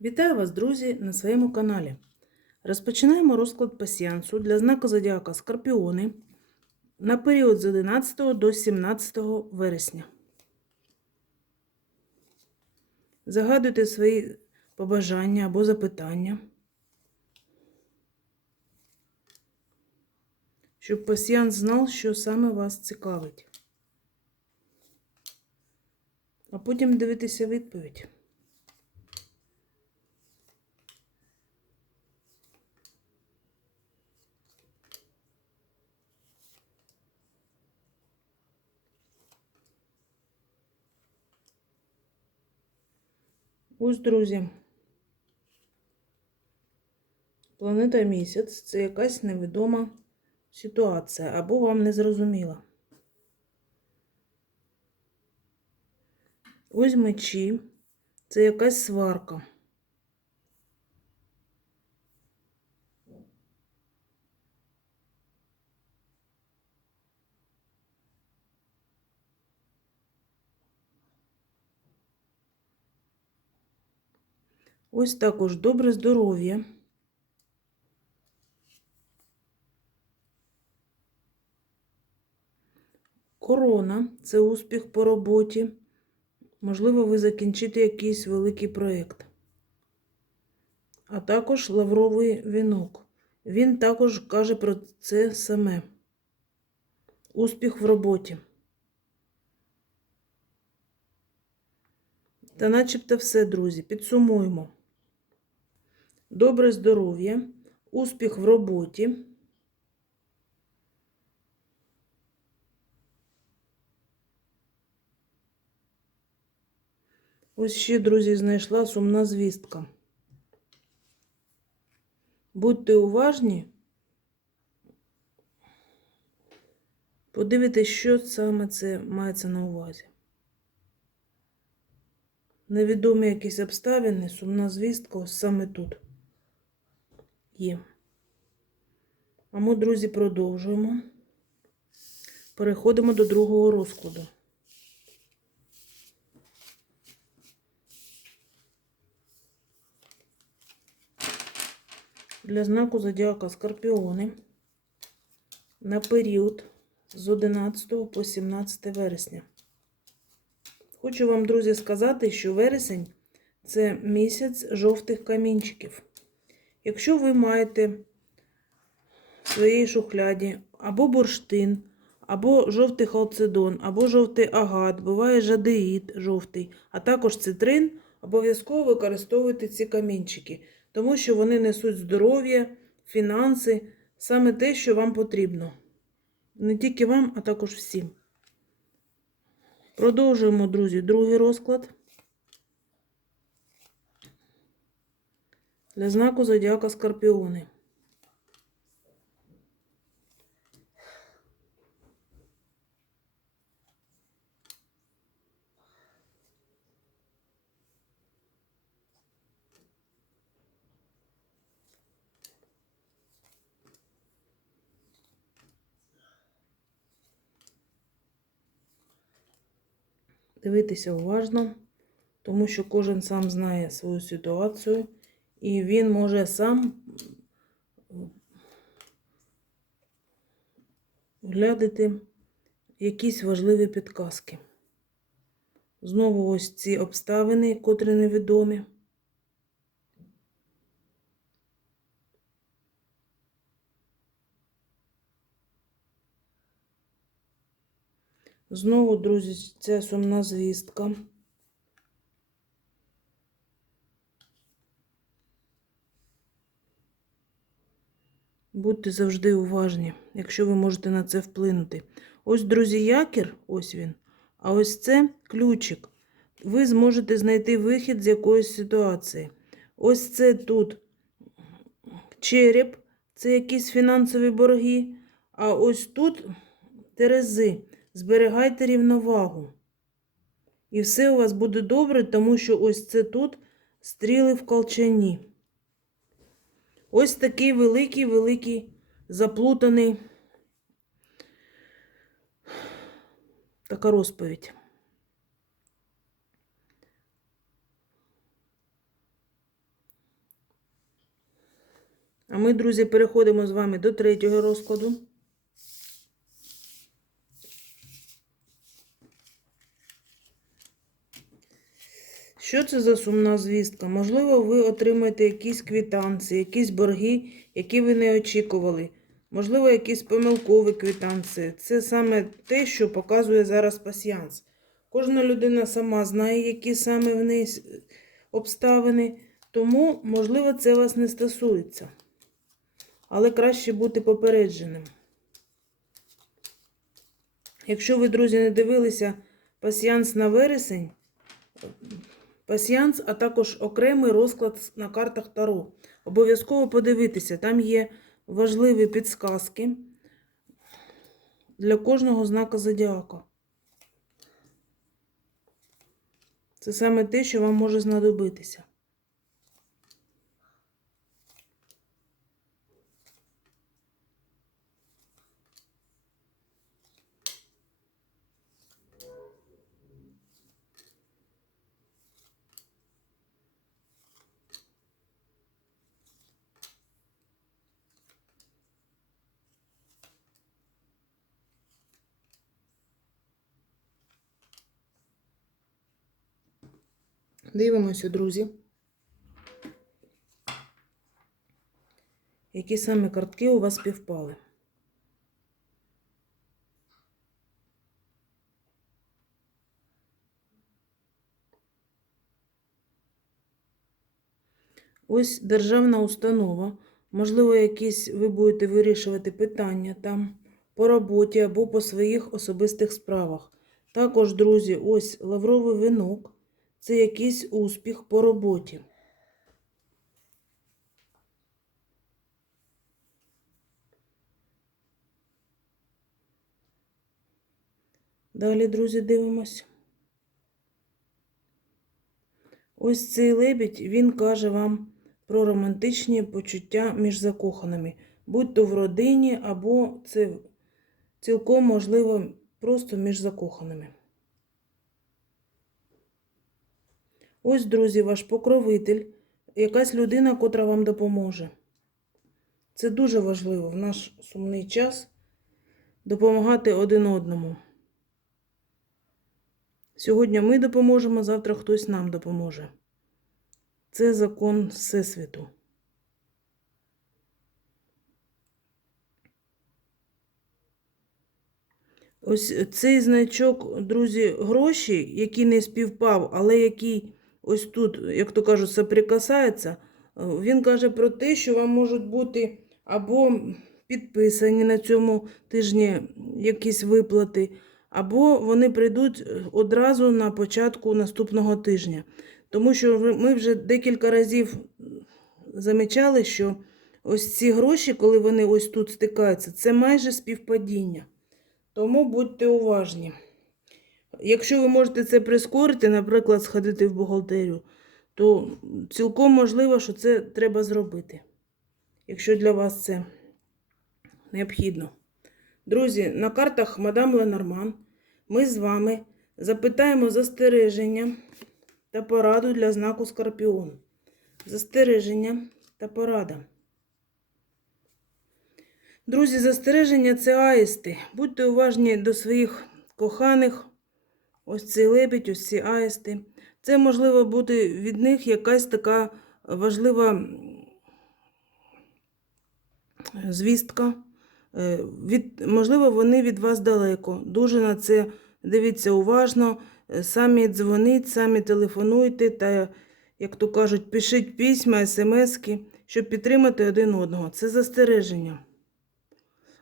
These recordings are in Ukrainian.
Вітаю вас, друзі, на своєму каналі. Розпочинаємо розклад пасіянсу для знаку зодіака Скорпіони на період з 11 до 17 вересня. Загадуйте свої побажання або запитання, щоб пасіянс знав, що саме вас цікавить. А потім дивитися відповідь. Ось, друзі. Планета місяць це якась невідома ситуація або вам не зрозуміла. Ось мечі це якась сварка. Ось також добре здоров'я. Корона це успіх по роботі. Можливо, ви закінчите якийсь великий проєкт. А також лавровий вінок. Він також каже про це саме. Успіх в роботі. Та начебто все, друзі, підсумуємо. Добре здоров'я, успіх в роботі. Ось ще, друзі, знайшла сумна звістка. Будьте уважні. Подивіться, що саме це мається на увазі. Невідомі якісь обставини, сумна звістка саме тут є. А ми, друзі, продовжуємо. Переходимо до другого розкладу. Для знаку зодіака Скорпіони на період з 11 по 17 вересня. Хочу вам, друзі, сказати, що вересень це місяць жовтих камінчиків. Якщо ви маєте в своїй шухляді або бурштин, або жовтий халцедон, або жовтий агат, буває жадеїд жовтий, а також цитрин, обов'язково використовуйте ці камінчики, тому що вони несуть здоров'я, фінанси, саме те, що вам потрібно. Не тільки вам, а також всім. Продовжуємо, друзі, другий розклад. Для знаку зодіака Скорпіони. Дивитися уважно, тому що кожен сам знає свою ситуацію, і він може сам глядати якісь важливі підказки. Знову ось ці обставини, котрі невідомі. Знову, друзі, ця сумна звістка. Будьте завжди уважні, якщо ви можете на це вплинути. Ось, друзі, якір, ось він. А ось це ключик. Ви зможете знайти вихід з якоїсь ситуації. Ось це тут череп, це якісь фінансові борги. А ось тут терези. Зберігайте рівновагу. І все у вас буде добре, тому що ось це тут стріли в колчані. Ось такий великий-великий заплутаний така розповідь. А ми, друзі, переходимо з вами до третього розкладу. Що це за сумна звістка? Можливо, ви отримаєте якісь квитанції, якісь борги, які ви не очікували. Можливо, якісь помилкові квитанції. Це саме те, що показує зараз пасіянс. Кожна людина сама знає, які саме в неї обставини, тому, можливо, це вас не стосується. Але краще бути попередженим. Якщо ви, друзі, не дивилися пасіянс на вересень, пасіянс, а також окремий розклад на картах Таро. Обов'язково подивитися, там є важливі підсказки для кожного знака зодіака. Це саме те, що вам може знадобитися. Дивимося, друзі. Які саме картки у вас співпали? Ось державна установа. Можливо, якісь ви будете вирішувати питання там по роботі або по своїх особистих справах. Також, друзі, ось лавровий вінок. Це якийсь успіх по роботі. Далі, друзі, дивимось. Ось цей лебідь, він каже вам про романтичні почуття між закоханими, будь то в родині, або це цілком можливо просто між закоханими. Ось, друзі, ваш покровитель, якась людина, котра вам допоможе. Це дуже важливо в наш сумний час допомагати один одному. Сьогодні ми допоможемо, завтра хтось нам допоможе. Це закон Всесвіту. Ось цей значок, друзі, гроші, який не співпав, але який ось тут, як то кажуть, соприкасається, е, він каже про те, що вам можуть бути або підписані на цьому тижні якісь виплати, або вони прийдуть е, одразу на початку наступного тижня. Тому що ми вже декілька разів замічали, що ось ці гроші, коли вони ось тут стикаються, це майже співпадіння. Тому будьте уважні. Якщо ви можете це прискорити, наприклад, сходити в бухгалтерію, то цілком можливо, що це треба зробити, якщо для вас це необхідно. Друзі, на картах мадам Ленорман ми з вами запитаємо застереження та пораду для знаку Скорпіон. Застереження та порада. Друзі, застереження це аїсти. Будьте уважні до своїх коханих. Ось цей лебідь, ось ці аїсти. Це можливо бути від них якась така важлива звістка. Е, Від, можливо, вони від вас далеко. Дуже на це дивіться уважно. Е, Самі дзвоніть, самі телефонуйте та, як то кажуть, пишіть письма, смски, щоб підтримати один одного. Це застереження.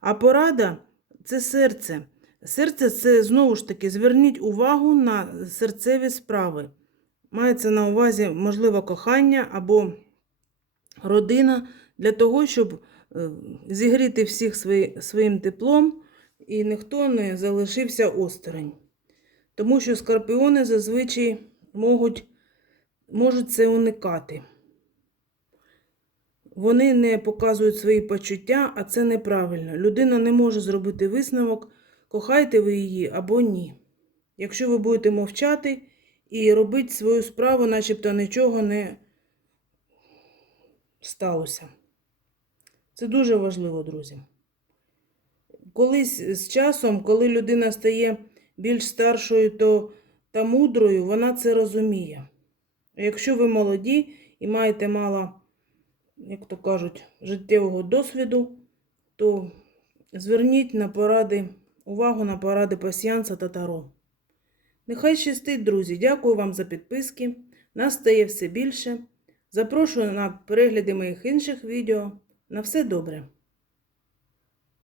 А порада це серце. Серце це знову ж таки зверніть увагу на серцеві справи. Мається на увазі, можливо, кохання або родина для того, щоб е, зігріти всіх свої, своїм теплом і ніхто не залишився осторонь. Тому що скорпіони зазвичай можуть, можуть це уникати. Вони не показують свої почуття, а це неправильно. Людина не може зробити висновок, кохаєте ви її або ні. Якщо ви будете мовчати і робити свою справу, начебто нічого не сталося. Це дуже важливо, друзі. Колись з часом, коли людина стає більш старшою то, та мудрою, вона це розуміє. Якщо ви молоді і маєте мало, як то кажуть, життєвого досвіду, то зверніть на поради, увагу на поради пасіянса та таро. Нехай щастить, друзі. Дякую вам за підписки. Нас стає все більше. Запрошую на перегляди моїх інших відео. На все добре!